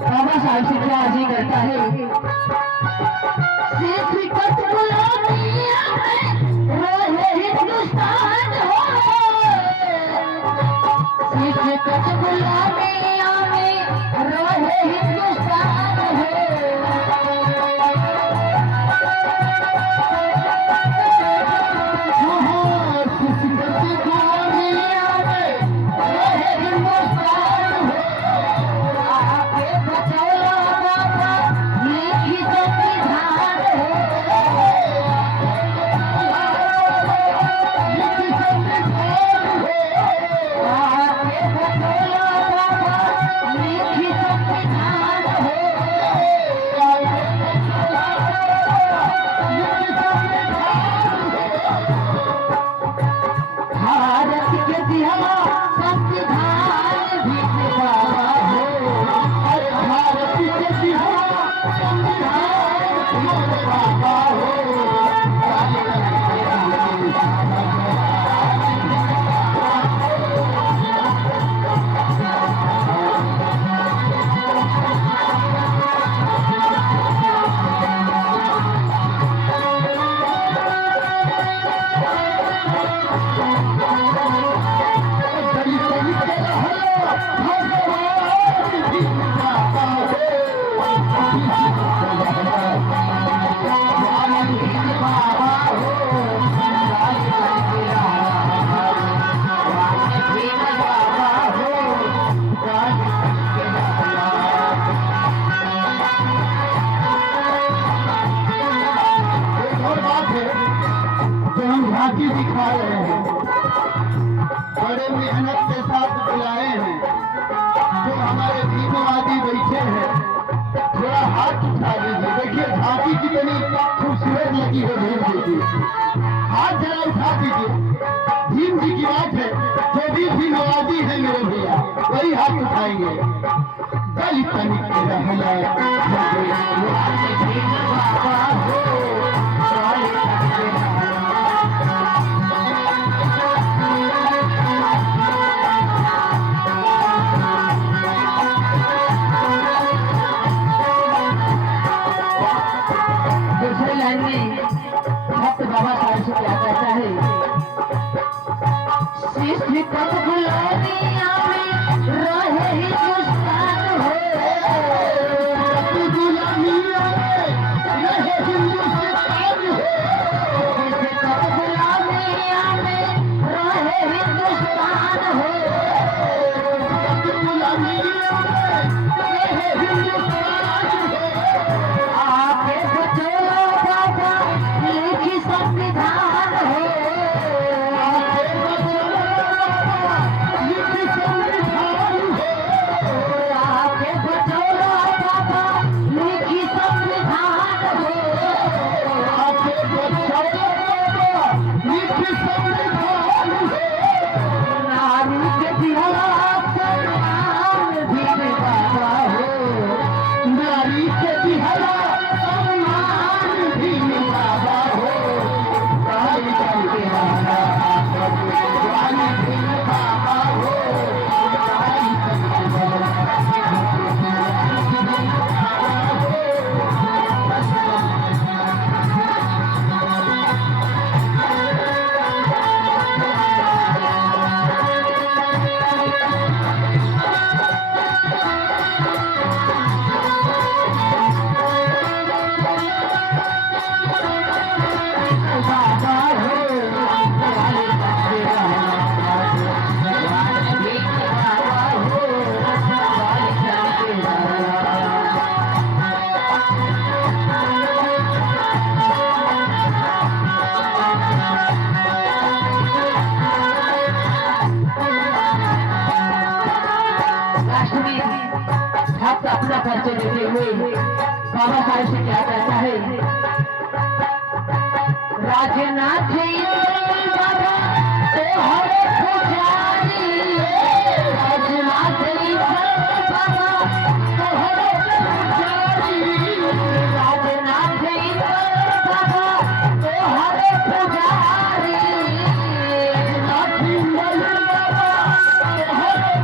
बाबा साहब से क्या अर्जी करता है। हिंदुस्तान हो गुलामिया में रोहे हिंदुस्तान हो। दिखा रहे हैं, बड़े मेहनत के साथ बुलाए हैं। जो हमारे दीनवादी बैठे हैं, थोड़ा हाथ उठा दीजिए। देखिए झांकी कितनी खूबसूरत लगी है भीम जी की। हाथ जरा उठा दीजिए। भीम जी की बात है, जो भी दीनवादी है मेरे भैया वही हाथ उठाएंगे। दलित तनिक भक्त बाबा साहब से क्या कहता है। गुलामिया में रहे हिंदुस्तान हो। गुलामिया में रहे हिंदुस्तान हो। गुलामिया में रहे हिंदुस्तान हो। गुलामिया में रहे हिंदुस्तान हो। आके बचो बाबा लिखी संविधान हो। आके बचो बाबा लिखी संविधान हो। आके बचो बाबा लिखी संविधान हो। नारी के बिहार सम्मान भीम बाबा हो। नारी के बिहार सम्मान भीम बाबा हो। काली काली बिहारा काली भीम बाबा हो। काली काली बाबा हो। भक्त अपना परिचय देते हुए बाबा साहब से क्या कहता है। राजनाथ बाबा तो हरे पुजारी। राजनाथ बाबा तो हरे पुजारी। राजनाथ बाबा तो हरे पुजारी। राजनाथ बाबा तो हरे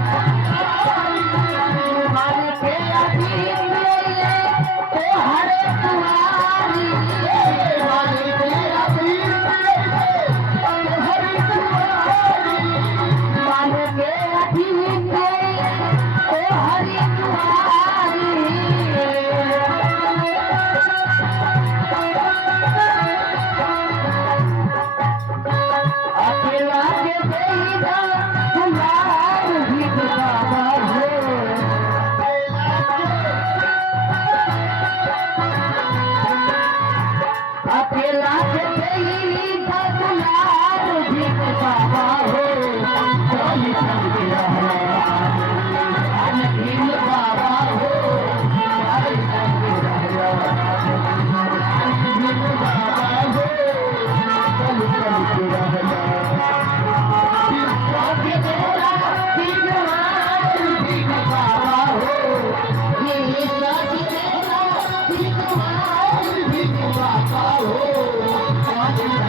स्माइल भी बाबा हो